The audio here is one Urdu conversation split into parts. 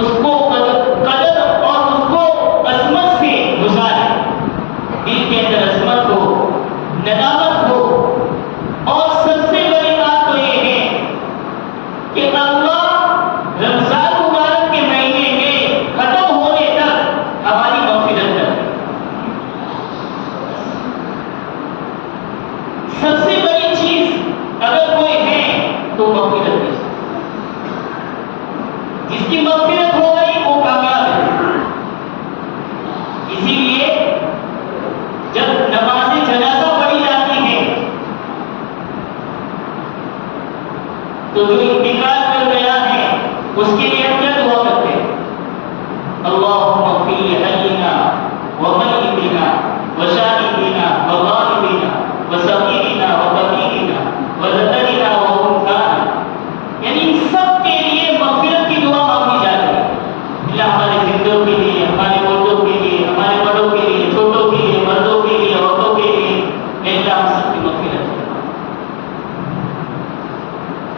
اس کو قدر اور اس کو عظمت سے گزارے، دل کے اندر عظمت ہو، ندامت ہو، اور سب سے بڑی بات تو یہ ہے کہ اللہ رمضان مبارک کے مہینے میں ختم ہونے تک ہماری مغفرت کرے۔ سب سے بڑی چیز اگر کوئی ہے تو مغفرت ہے، جس کی مغفرت ہو گئی وہ کامیاب ہے۔ اسی لیے جب نماز جنازہ پڑھی جاتی ہے تو جو انتقال کر گیا ہے اس کے لیے ہم کیا دعا کرتے ہیں؟ اللہم اغفر لحینا ومیتنا وشاہدنا وغائبنا وصغیرنا وکبیرنا وذکرنا وانثانا، یعنی سب کے لیے مغفرت کی دعا مانگی جاتی ہے۔ اللہ ہمارے زندوں کے لیے، ہمارے مردوں کے لیے، ہمارے بڑوں کے لیے، چھوٹوں کے لیے، مردوں کے لیے، عورتوں کے لیے، اللہ ہم سب کی مغفرت کرے۔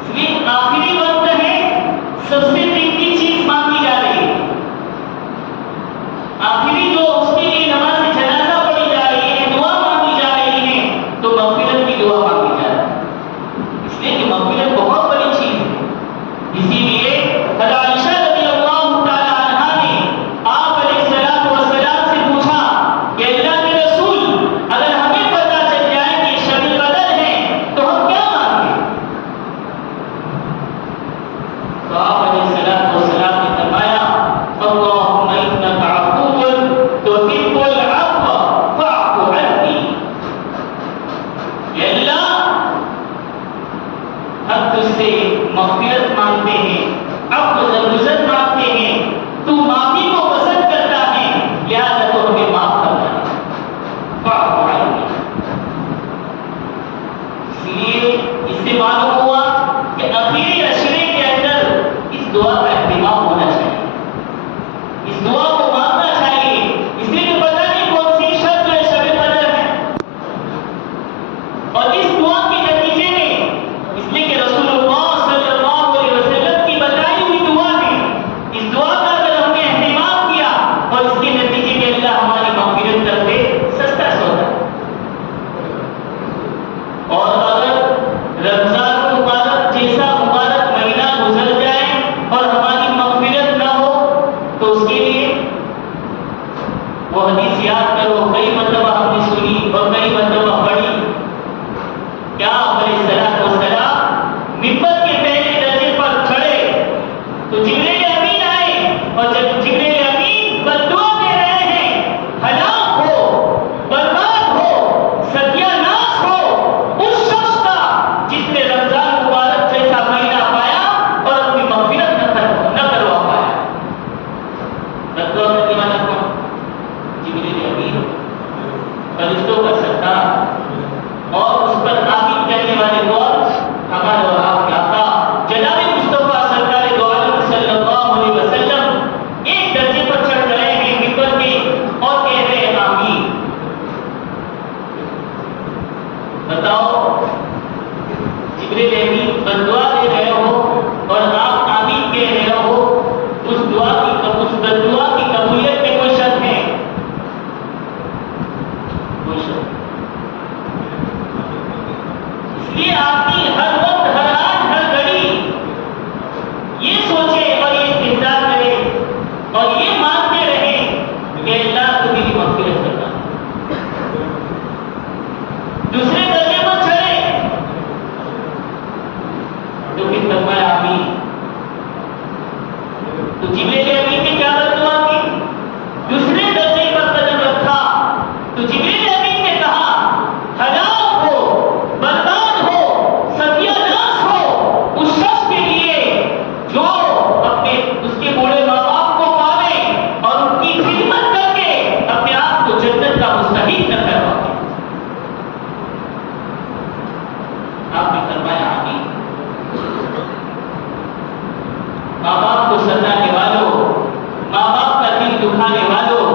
اس لیے آخری وقت ہے، سب سے قیمتی چیز مانگی جا رہی ہے۔ آخری جو اس کے لیے نماز جنازہ پڑھی جا رہی ہے، دعا مانگی جا رہی ہے، تو مغفرت کی دعا مانگی جا رہی ہے، اس لیے کہ مغفرت بہت بڑی چیز ہے۔ اسی لیے عائشہ رضی اللہ تعالی عنہا نے آپ علیہ الصلوۃ والسلام سے پوچھا کہ اللہ کے رسول، اگر ہمیں پتہ چل جائے کہ شب قدر ہے تو ہم کیا مانگیں؟ تو آپ علیہ الصلوۃ والسلام نے فرمایا اللہم انک عفو تحب العفو فاعف عنی، اے اللہ ہم تجھ سے مغفرت مانگتے ہیں، عفو درگزر مانگتے ہیں، تو معافی کو پسند کرتا ہے، لہذا تو ہمیں معاف کرنا ہے، فاعف عنی۔ اس لیے اس سے معلوم ہوا کہ آخری عشرے کے اندر اس دعا کا اہتمام ہونا چاہیے، اس دعا کو مانگنا چاہیے، اس لیے کہ پتہ نہیں کون سی شب جو ہے شب قدر ہے، اور اس دعا کے نتیجے میں، اس لیے کہ رسول اللہ صلی اللہ علیہ وسلم کی بتائی ہوئی دعا ہے، اس دعا کا اگر ہم نے اہتمام کیا اور اس کے نتیجے میں اللہ ہماری مغفرت کر دے، سستا سودا ہے۔ اور اگر رمضان مبارک جیسا مبارک مہینہ گزر جائے اور ہماری مغفرت نہ ہو تو اس کے لیے وہ حدیث یاد کرو، کئی مرتبہ ہم نے سنی اور کئی مرتبہ پڑھی، کیا آپ علیہ الصلوۃ والسلام منبر کے پہلے درجے پر کھڑے تو جبریل امین آئے، اور جب جبریل امین بددعا دے رہے ہیں، ہلاک ہو، برباد ہو، ستیہ ناش ہو اس شخص کا جس نے رمضان مبارک جیسا مہینہ پایا اور اپنی مغفرت نہ کروا پایا۔ بددعا کرنے والا کون؟ جبریل امین، فرشتوں کا سردار، اور اس پر آمین کہنے والے کون؟ ہمارے اور آپ کے آقا جناب مصطفیٰ سرکار دو عالم صلی اللہ علیہ وسلم ایک درجے پر چڑھ رہے ہیں منبر کے اور کہہ رہے ہیں آمین۔ بتاؤ، جبریل امین بددعا دے رہے ہو اور آپ آمین کہہ رہے ہو، اس دعا کی اس بددعا کی قبولیت میں کوئی شک ہے؟ کوئی شک۔ اس لیے آدمی ہر وقت، ہر آن، ہر گھڑی یہ سوچے اور یہ استحضار کرے اور یہ مانتے رہے کہ اللہ تو میری مغفرت کرنا۔ دوسرے درجے پر چڑھے تو پھر فرمایا آمین۔ تو جبریل امین نے کیا بددعا کی؟ دوسرے درجے پر قدم رکھا تو جبریل امین نے کہا ہلاک ہو، برباد ہو، ستیہ ناش ہو اس شخص کے لیے جو اپنے اس کے بوڑھے ماں باپ کو پالے اور ان کی خدمت کر کے اپنے آپ کو جنت کا مستحق نہ کروا دے۔ آپ نے فرمایا آمین۔ ماں باپ کو ستانے والوں، ماں باپ کا دل دکھانے والوں،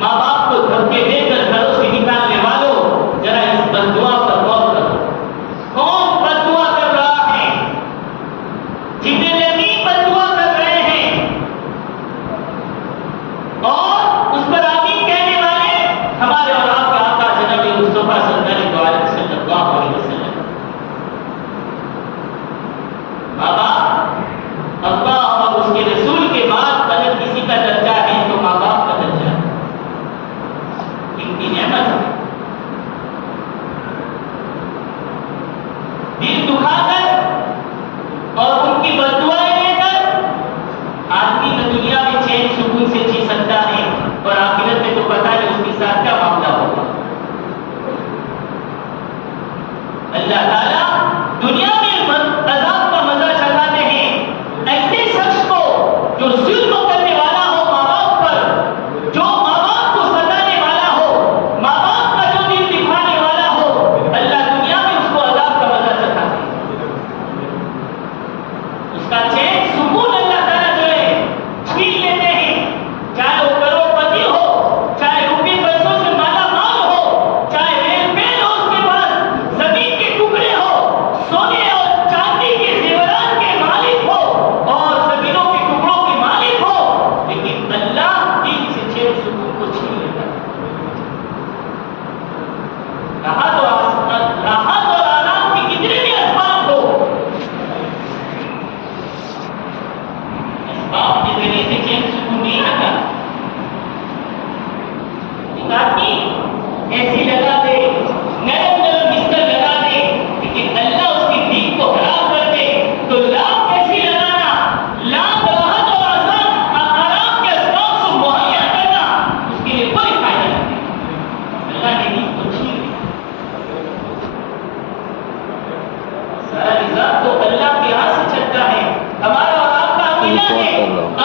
ماں باپ کو دھکے دے کر گھروں سے نکالنے والوں، ذرا اس بددعا پر غور کرو۔ کون بددعا کر رہا ہے؟ جبریل امین بددعا کر رہے ہیں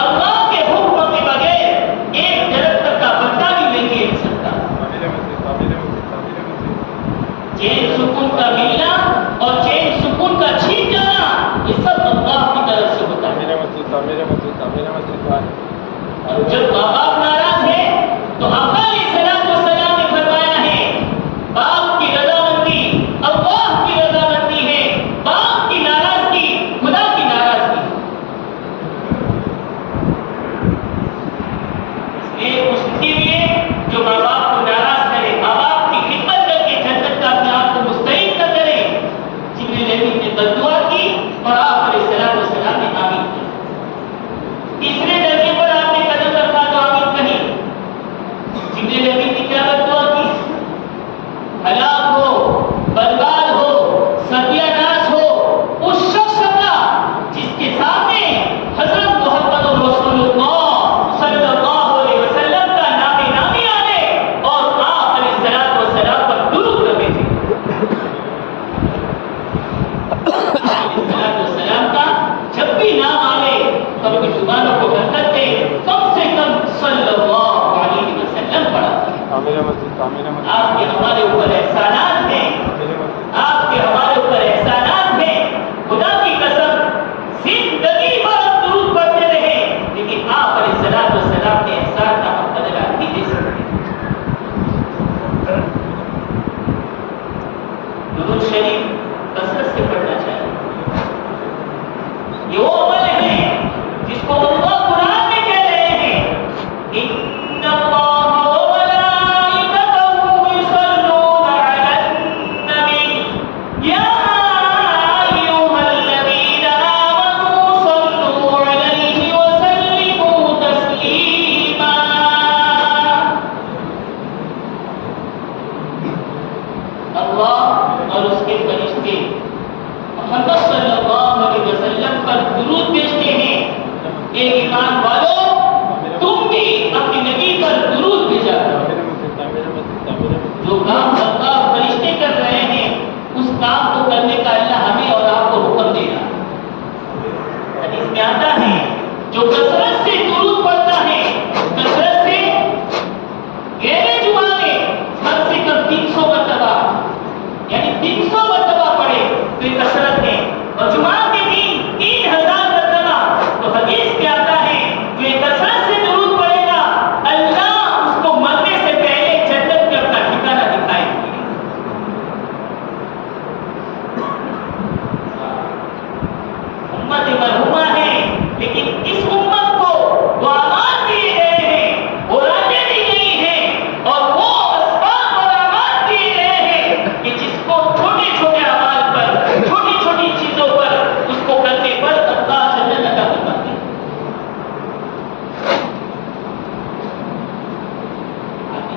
اللہ کے حکم کے بغیر ایک درخت کا پتا بھی نہیں ہل سکتا. چین سکون کا ملنا اور چین سکون کا چھین جانا یہ سب اللہ کی طرف سے ہوتا ہے. اور جب ماں باپ ناراض ہے تو آقا علیہ السلام نے فرمایا ہے باپ کی رضامندی اللہ کی رضامندی ہے، باپ کی ناراضگی خدا کی ناراضگی. اس کے لیے جو ماں باپ کو ناراض کرے، ماں باپ کی خدمت کر کے جنت کا اپنے آپ کو مستعد نہ کرے. جبریل امین نے بددعا کی اور آپ علیہ السلام نے آمین کی. تیسرے درجے پر آپ نے قدم رکھا تو آمین کہی. جبریل امین نے کیا بددعا کی؟ ہلاک ہو، برباد ہو، ستیہ ناش ہو اس شخص کا جس کے سامنے حضرت محمد رسول اللہ صلی اللہ علیہ وسلم کا نام نامی آنے اور آپ علیہ السلام پر درود کرتے تھے. السلام کا جب بھی نام آئے تو اپنی زبانوں کو برکت دے، کم سے کم صلی اللہ علیہ وسلم پڑھا. آپ کے ہمارے اوپر احسانات ہیں، آپ کے ہمارے اوپر احسانات ہیں. خدا کی قسم زندگی بھر درود پڑھتے رہے لیکن آپ علیہ السلام کے احسان کا ہم بدلہ نہیں دے سکتے. درود شریف کثرت سے پڑھنا چاہیے. یہ وہ عمل ہے جس کو اللہ قرآن میں کہہ رہے ہیں ان اللہ وملائکتہ یصلون علی النبی یا ایھا الذین آمنوا صلوا علیہ وسلموا تسلیما. اللہ اور اس کے فرشتے محمد صلی اللہ علیہ وسلم پر درود بھیجتے ہیں. ایک ایمان والو تم بھی اپنے نبی پر درود بھیجا کرو. جو کام اللہ فرشتے کر رہے ہیں اس کام کو کرنے کا اللہ ہمیں اور آپ کو حکم دے رہا ہے. حدیث میں آتا ہے جو کثرت سے درود پڑھتا ہے کثرت سے گہرے جمعہ میں کم سے کم 300 مرتبہ یعنی 300 مرتبہ پڑھے تو یہ کثرت ہے. اور جمعہ کے دن 3000 مرتبہ. تو حدیث میں آتا ہے جو یہ کثرت سے درود پڑھے گا اللہ اس کو مرنے سے پہلے جنت میں اپنا ٹھکانہ دکھائے گا. امت مرحومہ ہے لیکن اس امت کو وہ اعمال دیے گئے ہیں، وہ راہیں دی گئی ہیں اور وہ اسباب اور اعمال دیے گئے ہیں کہ جس کو چھوٹے چھوٹے اعمال پر چھوٹی چھوٹی چیزوں پر اس کو کرنے پر اللہ جنت عطا فرماتے ہیں.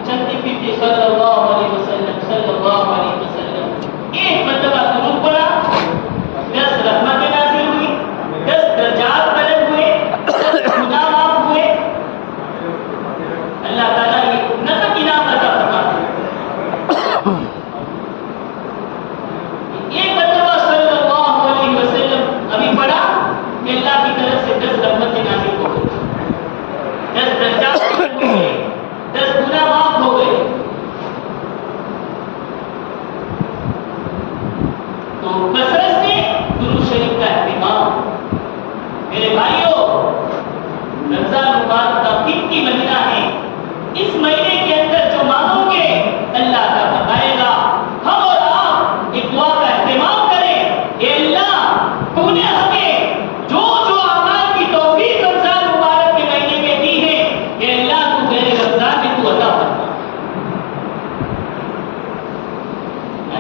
چلتے پھرتے صلی اللہ علیہ وسلم ایک مرتبہ درود پڑھا 10 رحمتیں نازل ہوئی، 10 درجات بلند ہوئے، 10 گناہ معاف ہوئے. اللہ تعالیٰ یہ نقد انعام عطا فرماتے ہیں. ایک مرتبہ صلی اللہ علیہ وسلم ابھی پڑھا کہ اللہ کی طرف سے 10 رحمتیں نازل ہو گئی، 10 درجات بلند ہو گئے، 10 گناہ معاف ہو گئے. تو کثرت سے درود شریف کا اہتمام. میرے بھائیوں رمضان مبارک کا قیمتی مہینہ ہے. اس مہینے کے اندر جو مانگو گے اللہ کا فرمائے گا. ہم اور آپ ایک دعا کا اہتمام کریں کہ اللہ تو نے ہمیں جو جو اعمال کی توفیق رمضان مبارک کے مہینے میں دی ہے کہ اللہ تو میرے رمضان میں تو عطا فرما.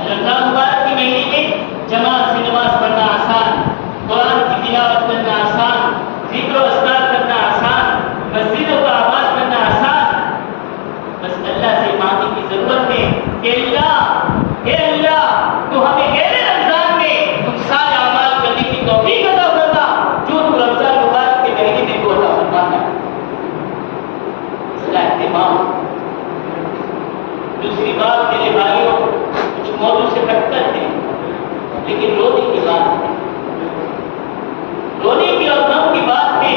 رمضان مبارک کے مہینے میں جماعت سے نماز پڑھنا آسان، قرآن کی تلاوت کرنا آسان، ذکر و اذکار کرنا آسان، مسجدوں کا آغاز کرنا آسان. بس اللہ سے مانگنے کی ضرورت ہے کہ اللہ تو ہمیں غیر رمضان میں تم سارے اعمال کرنے کی توفیق عطا فرما جو تو رمضان مبارک کے مہینے میں تو عطا فرمانا ہے. اس کا اہتمام. دوسری بات میرے بھائیوں کچھ موضوع سے ہٹکر ہے لیکن رونے کی بات ہے. رونے کی اور غم کی بات ہے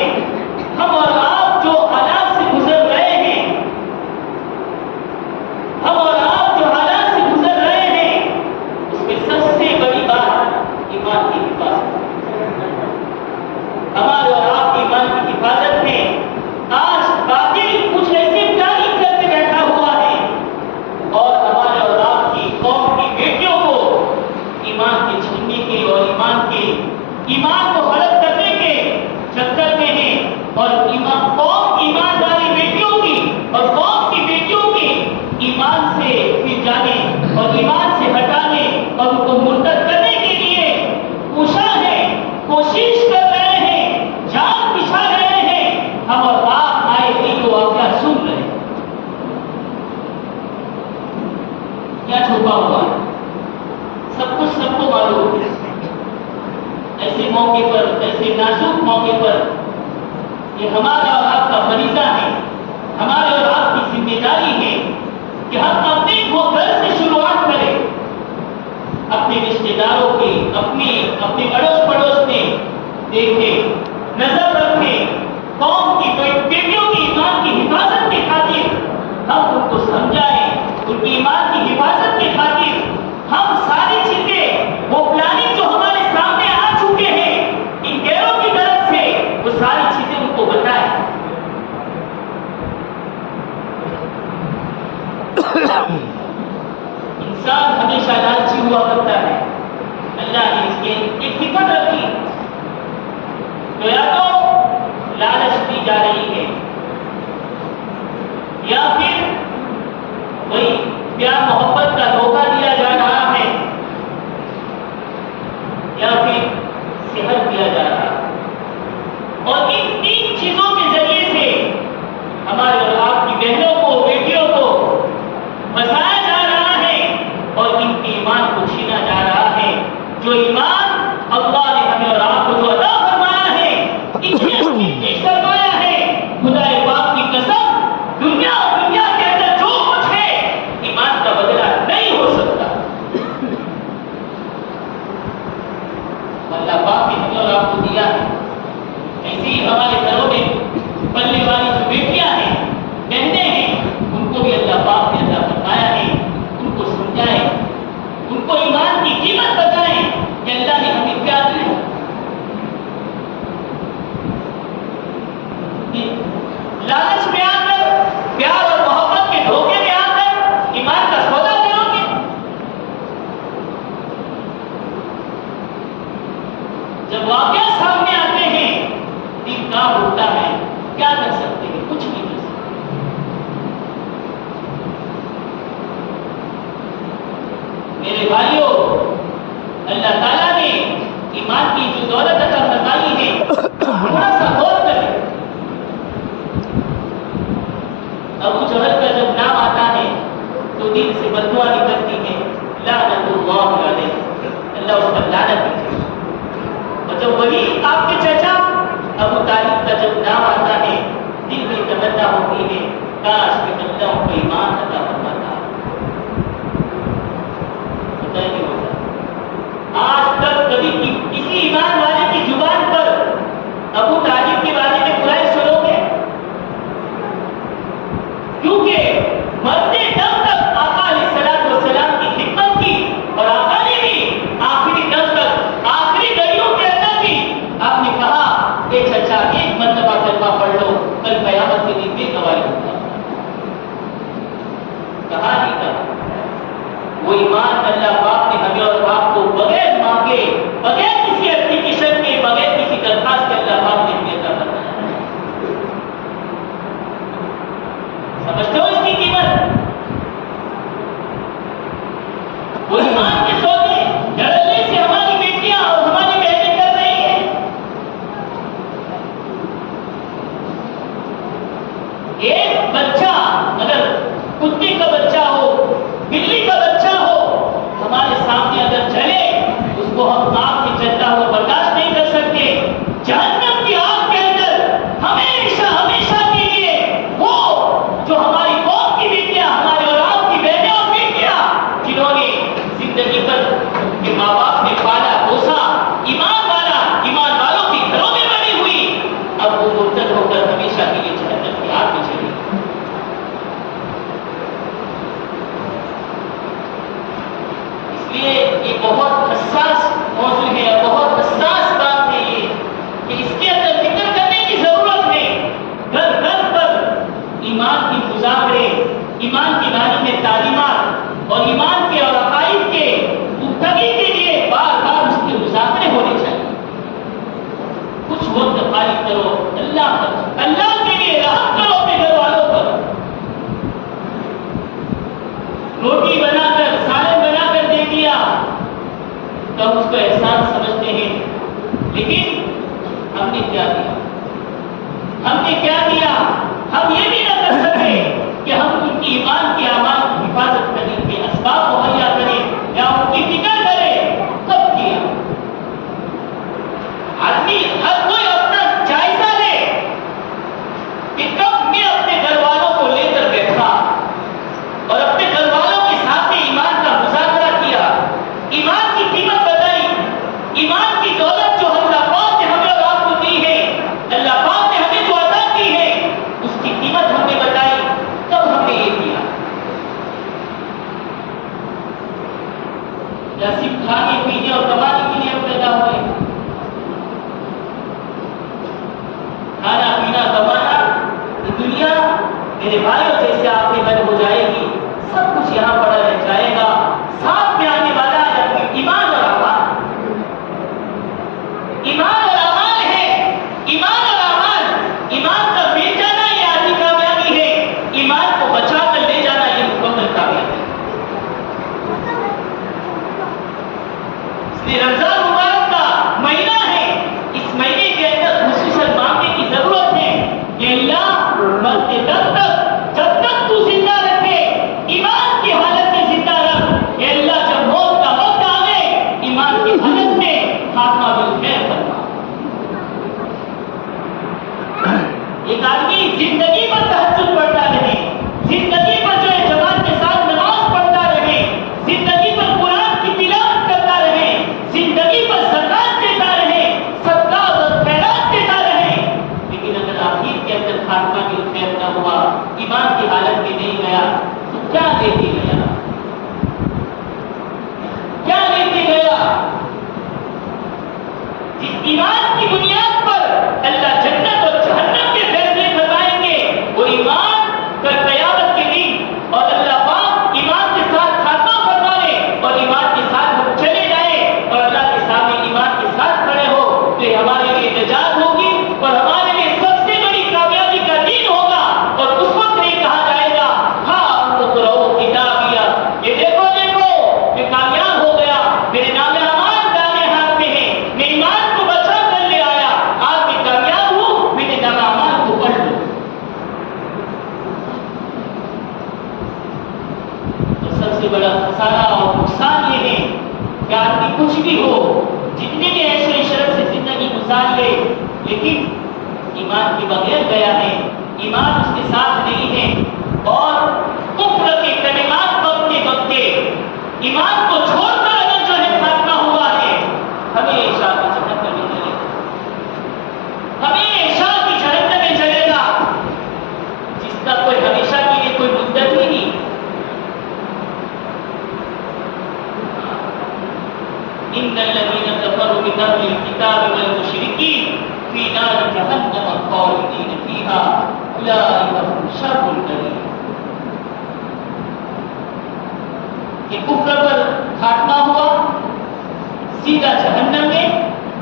یہ ہمارا اور آپ کا فریضہ ہے، ہمارے اور آپ کی ذمہ داری ہے کہ ہم اپنے گھر سے شروعات کریں، اپنے رشتے داروں کے، اپنے اڑوس پڑوس میں دیکھیں، نظر رکھیں، قوم کی بیٹیوں کی ایمان کی حفاظت کی خاطر ہم ان کو سمجھائیں، ان کی ایمان کی حفاظت کی خاطر ہم ساری چیزیں، وہ پلاننگ جو ہمارے سامنے آ چکے ہیں ان غیروں کی طرف سے، وہ ساری چیزیں ان کو بتائیں۔ انسان ہمیشہ لالچی ہوا کرتا ہے، اللہ نے اس کے ایک صفت رکھی، تو یا تو لالچ دی جا رہی ہے یا پھر وہی پیار محبت کا دھوکہ دیا جا رہا ہے یا پھر صحت دیا جا رہا ہے، اور ان تین چیزوں کے ذریعے سے ہمارے اور آپ کی بہنوں کو، بیٹیوں کو بسایا جا رہا ہے اور ان کے ایمان کو چھینا جا رہا ہے۔ جو ایمان اللہ نے ہمیں اور آپ کو جو عطا فرمایا ہے، اتنی سرمایہ ہے، خدا پاک کی قسم، دنیا کے اندر جو کچھ ہے ایمان کا بدلہ نہیں ہو سکتا۔ اللہ پاک نے ہمیں اور آپ کو دیا ہے، ایسے ہی ہمارے گھروں میں پلنے والی جو بیٹیاں ہیں، بہنیں ہیں، ان کو بھی اللہ پاک نے عطا فرمایا ہے، ان کو سمجھائیں، ان کو ایمان کی قیمت بتائیں کہ اللہ نے ہمیں کیا دیا۔ لالچ میں آ کر، پیار اور محبت کے دھوکے میں آ کر ایمان کا سودا کرو گے؟ جب واقعہ سامنے آتے ہیں، دل کام ہوتا ہے، کیا کر سکتے ہیں؟ کچھ نہیں کر سکتے۔ میرے بھائیوں، اللہ تعالیٰ نے ایمان کی جو دولت عطا فرمائی ہے، تھوڑا سا غور کریں۔ ابو جہل کا جب نام آتا ہے تو دل سے بددعا نکلتی ہے، لعنت اللہ علیہ، اللہ اس پر لعنت کیجیے۔ اور جب وہی آپ کے چچا ابو طالب کا جب نام آتا ہے، دل میں تمنا ہوتی ہے، کاش کہ اللہ کو ایمان عطا فرماتا۔ پتہ نہیں ہوتا، آج تک کبھی کسی ایمان والے کی زبان پر ابو طالب کے بارے میں برائی سنو گے؟ کیونکہ مرتے دم تک آقا علیہ الصلوۃ والسلام کی خدمت کی، اور آقا نے بھی آخری دم تک، آخری گھڑیوں کے اندر بھی آپ نے کہا کہ چچا ایک مرتبہ کلمہ پڑھ لو، کل قیامت کے دن بے گواہی ہوگا۔ کہا نہیں کہا، وہ ایمان اللہ پاک نے ہمیں اور آپ کو بغیر مانگے، بغیر کسی اپلیکیشن کے، بغیر کسی درخواست کے اللہ پاک نے ہمیں عطا فرمایا۔ سمجھتے ہو اس کی قیمت؟ وہ ایمان کے سودے جڑنے سے ہماری بیٹیاں اور ہماری بہنیں کر رہی ہیں۔ ایک بچہ اگر کتے کا بچہ ہو، بلی کا بچہ ہو، ہمارے سامنے اگر چلے، اس کو ہم آگ میں جلتا ہوا برداشت نہیں کر سکتے۔ جہنم کی آگ کے اندر ہمیشہ ہمیشہ کے لیے وہ جو ہماری قوم کی بیٹیاں، ہمارے اور آپ کی بہنیں اور بیٹیاں، جنہوں نے زندگی پر ان کے ماں باپ نے پالا پوسا، ایمان والوں کے گھروں میں بڑی ہوئی، اب وہ مرتد ہو کر ہمیشہ کے لیے جہنم کی آگ میں چلی۔ اس لیے یہ بہت حساس موضوع ہے، بہت حساس بات ہے یہ، کہ اس کے اندر فکر کرنے کی ضرورت ہے۔ گھر گھر پر ایمان کی مذاکرے، ایمان کے بارے میں تعلیمات اور ایمان کے اور عقائد کے گفتگی کے لیے بار بار اس کے مذاکرے ہونے چاہیے۔ کچھ وقت خالی کرو اللہ پر، اللہ کے لیے رحم کرو اپنے گھر والوں پر۔ روٹی بنا کر، سالن بنا کر دے دیا تو ہم اس کو احسان سمجھتے ہیں، لیکن ہم نے کیا دیا؟ ہم نے کیا دیا؟ ہم یہ بھی نہ کر سکے کہ ہم ان کی ایمان کے اعمال کی حفاظت کرنے کے اسباب مہیا کریں یا ان کی فکر کریں؟ کب کیا؟ آدمی ہر کوئی اپنا جائزہ لے میرے بھائیوں جیسے آپ کی بن ہو جائے گی سب کچھ یہاں پڑا رہ جائے گا. ساتھ میں آنے والا ہے ایمان اور اعمال. ایمان اور اعمال ہے. ایمان اور اعمال. ایمان کا بیچ جانا یہ آدھی کامیابی ہے. ایمان کو بچا کر لے جانا یہ مکمل کامیابی ہے. اس لیے رمضان مبارک کا مہینہ ہے. اس مہینے کے اندر خصوصاً مانگنے کی ضرورت ہے کہ اللہ مرتے دم تک جب تک تو زندہ رکھے ایمان کی حالت میں زندہ رکھ. اے اللہ جب موت کا وقت آئے ایمان کی حالت میں خاتمہ بالخیر کرنا. ایک آدمی زندگی پر تہجد پڑھتا رہے, زندگی پر جو ہے جماعت کے ساتھ نماز پڑھتا رہے, زندگی پر قرآن کی تلاوت کرتا رہے, زندگی پر زکات دیتا رہے, صدقات اور خیرات دیتا رہے, لیکن اگر آخر کے اندر خاتمہ بالخیر نہ ہوا, ایمان کی حالت میں نہیں گیا تو کیا لے کے گیا؟ کیا لے کے گیا؟ جس ایمان کی بنیاد پر اللہ جنت اور جہنم کے فیصلے کروائیں گے وہ ایمان کا قیامت کے دن اور اللہ پاک ایمان کے ساتھ خاتمہ فرمائے اور ایمان کے ساتھ ہم چلے جائیں اور اللہ کے سامنے ایمان کے ساتھ کھڑے ہو تو یہ ہمارے لیے نجات ہوگی اور ہمارے لیے سب سے بڑی کامیابی کا دن ہوگا. اور اس وقت یہ کہا جائے گا ہاں تو رہو کتابیا, یہ دیکھو دیکھو میں کامیاب ہو گیا, میرے نام اعمال دانے ہاتھ میں ہیں, میں ایمان کو بچا کر لے آیا, آج میں کامیاب ہوں, میرے نام اعمال کو پڑھ لو. تو سب سے بڑا خسارہ اور نقصان یہ ہے کہ آدمی کچھ بھی ہو, جتنے بھی عیش و عشرت سے زندگی گزار لے, لیکن ایمان کے بغیر گیا ہے, ایمان اس کے ساتھ نہیں ہے اور کفر کے کلمات بکتے بکتے ایمان کو چھوڑ کر اگر جو ہے خاتمہ ہوا ہے ہمیشہ کی جہنم میں چلے گا, ہمیشہ کی جہنم میں چلے گا, جس کا کوئی ہمیشہ کے لیے کوئی مدت ہی نہیں. ان الذين كفروا من اهل الكتاب والمشركين في نار جهنم خالدين فيها اولئك هم شر البرية. کہ کفر پر خاتمہ ہوا سیدھا جہنم میں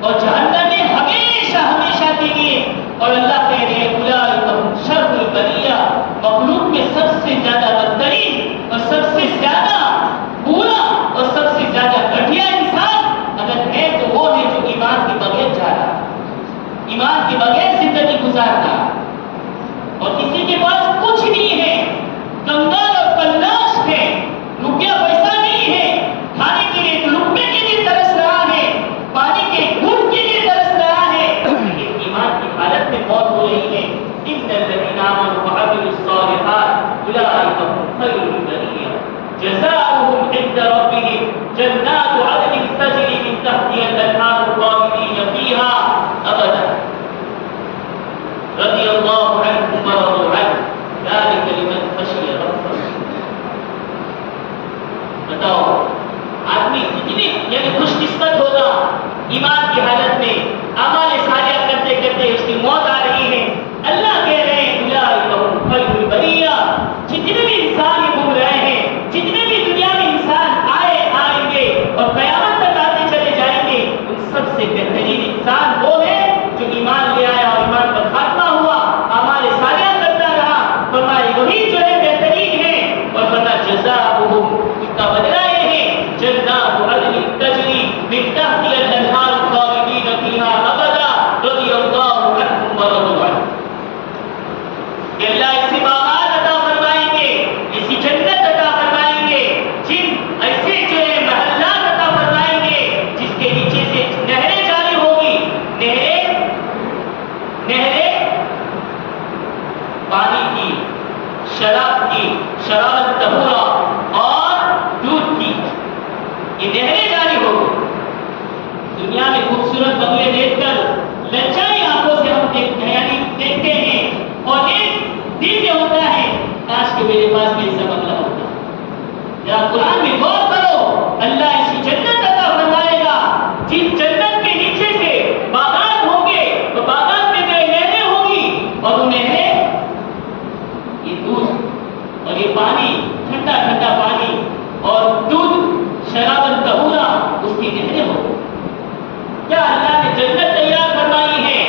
اور جہنم میں ہمیشہ ہمیشہ کے لیے. اور اللہ کہہ رہے ہیں اولئک هم شر البرية, مخلوق میں سب سے زیادہ بدترین اور سب سے زیادہ برا اور سب سے زیادہ گھٹیا انسان اگر ہے تو وہ ہے جو ایمان کے بغیر جا رہا, ایمان کے بغیر زندگی گزارتا اور کسی کے پاس کچھ نہیں ہے, کنگال اور کلاش ہے, روپیہ پیسہ نہیں ہے, کھانے کے لیے ایک لقمے کے لیے ترس رہا ہے, پانی کے گھوٹ کے لیے ترس رہا ہے, لیکن ایمان کی حالت میں موت ہو رہی ہے. ان الذين آمنوا وعملوا الصالحات اولئك هم خير البرية جزاؤهم عند ربهم جنات عدن تجري من تحتها الانهار خالدين فيها ابدا رضي الله عنهم ورضوا عنه ذلك لمن خشي ربه. بتاؤ آدمی کتنی یعنی خوش قسمت ہوگا ایمان کی حالت میں اعمال صالحہ کرتے کرتے اس کی موت آ رہی ہے. اللہ کہہ رہے ہیں اولئک هم خیر البریہ, جتنے بھی انسان یہ گھوم رہے ہیں, جتنے بھی دنیا میں انسان آئیں گے اور قیامت تک آتے چلے جائیں گے, ان سب سے بہترین انسان وہ ہے جو ایمان لے آیا اور ایمان پر خاتمہ ہوا, اعمال صالحہ کرتا رہا. فرمائے وہی جو ہے بہترین ہے اور فرمایا جزاؤہم, ان کا بدلہ یہ ہے جنات عدن تجری من تحتها الانہار خالدین فیہا ابدا رضی اللہ عنہم ورضوا عنہ. کہ اللہ ایسے باغات عطا فرمائیں گے, ایسی جنت عطا فرمائیں گے, جن ایسے جو ہے محلات عطا فرمائیں گے جس کے نیچے سے نہریں جاری ہوگی, نہریں پانی کی, شراب کی, شراب طہورا اور دودھ کی, یہ نہریں جاری ہوگی. دنیا میں خوبصورت بنگلے دیکھ کر لچائی آنکھوں سے ہم دیکھتے ہیں اور ایک دل میں ہوتا ہے کاش کہ میرے پاس بھی ایسا بنگلہ ہوتا. یا قرآن میں غور کرو, اللہ ایسی جنت عطا فرمائے گا جس جنت کے نیچے سے باغات ہوں گے, تو باغات میں جو نہریں ہوں گی اور وہ نہریں یہ دودھ اور یہ پانی ٹھنڈا ٹھنڈا پانی اور دودھ شرابن طہورا اس کی نہریں ہو. کیا اللہ نے جنت تیار فرمائی ہے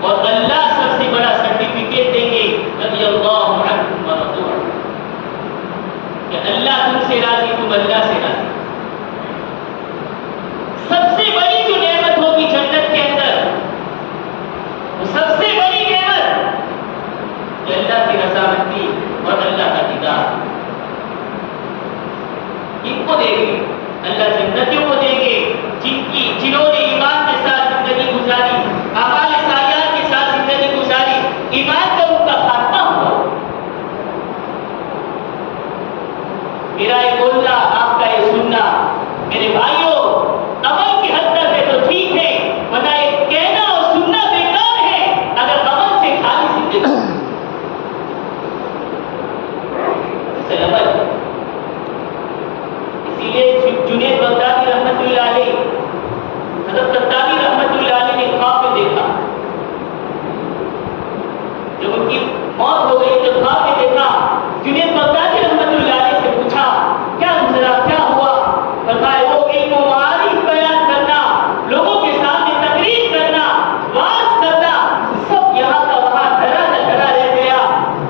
اور اللہ سب سے بڑا سرٹیفکیٹ دیں گے رضی اللہ عنہم ورضوا عنہ کہ اللہ تم سے راضی تم اللہ سے راضی. سب سے بڑی جو نعمت ہوگی جنت کے اندر وہ سب سے بڑی نعمت کہ اللہ کی رضامندی اور اللہ کا دیدار. ان کو دیں گے اللہ جنتیوں کو دیں گے جنہوں نے ایمان کے ساتھ زندگی گزاری, اعمال صالحات کے ساتھ زندگی گزاری, ایمان کا ان کا خاتمہ ہوا. میرا یہ بولنا آپ کا یہ سننا میرے بھائیوں عمل کی حد تک ہے تو ٹھیک ہے, ورنہ یہ کہنا اور سننا بیکار ہے اگر عمل سے خالی زندگی اسی لیے جنید بغدادی رحمت اللہ علیہ, حضرت قطانی رحمت اللہ علیہ نے خواب میں دیکھا, جب ان کی موت ہو گئی تو خواب میں دیکھا. جنید بغدادی رحمت اللہ علیہ سے پوچھا کیا گزرا کیا ہوا؟ فرمایا وہ علم و معارف بیان کرنا, لوگوں کے سامنے تقریر کرنا, واعظ کرنا, سب یہاں کا وہاں ڈرا ڈرا رہ گیا.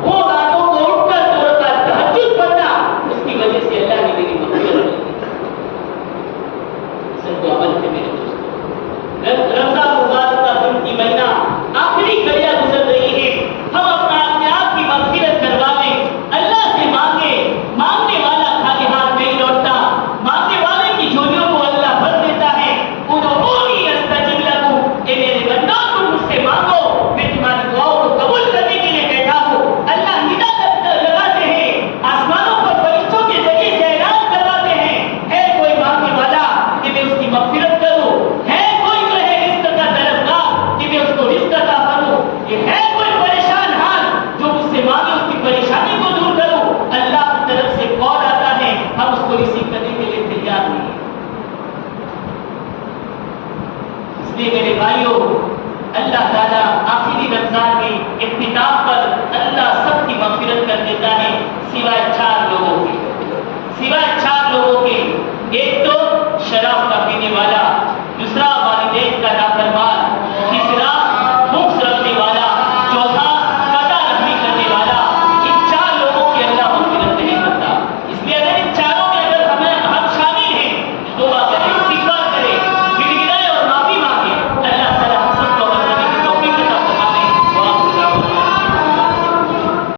وہ راتوں کو اٹھ کر 2 رکعت تہجد پڑھنا, اس کی وجہ سے اللہ نے میری مغفرت کی. سب کو عمل ہے میرے دوستوں. رمضان مبارک کا دن کی مہینہ آخری گھڑیاں گزر رہی ہے. ہم اپنے آپ کی مغفرت کرواویں, اللہ سے مانگے. مانگنے والا خالی ہاتھ نہیں لوٹتا, مانگنے والے کی جھولیوں کو اللہ بھر دیتا ہے. ادعونی استجب لکم, کہ میرے بندوں تم مجھ سے مانگو میں تمہاری دعاؤں کو قبول کرنے کے لیے بیٹھا ہوں. اللہ ہدایت لگاتے ہیں, آسمانوں پر فرشتوں کے ذریعے سے اعلان کرواتے ہیں, ہے کوئی مانگنے والا کہ میں اس کی مغفرت کروں, ہے کوئی جو ہے رزق کا طلبگار کہ میں اس کو رزق عطا کروں, یہ ہے کوئی پریشان حال جو مجھ سے مانگے اس کی پریشانی کو دور کروں. اللہ کی طرف سے کال آتا ہے, ہم اس کو ریسیو کرنے کے لیے تیار نہیں. اس لیے میرے بھائیوں اللہ تعالیٰ آخری رمضان میں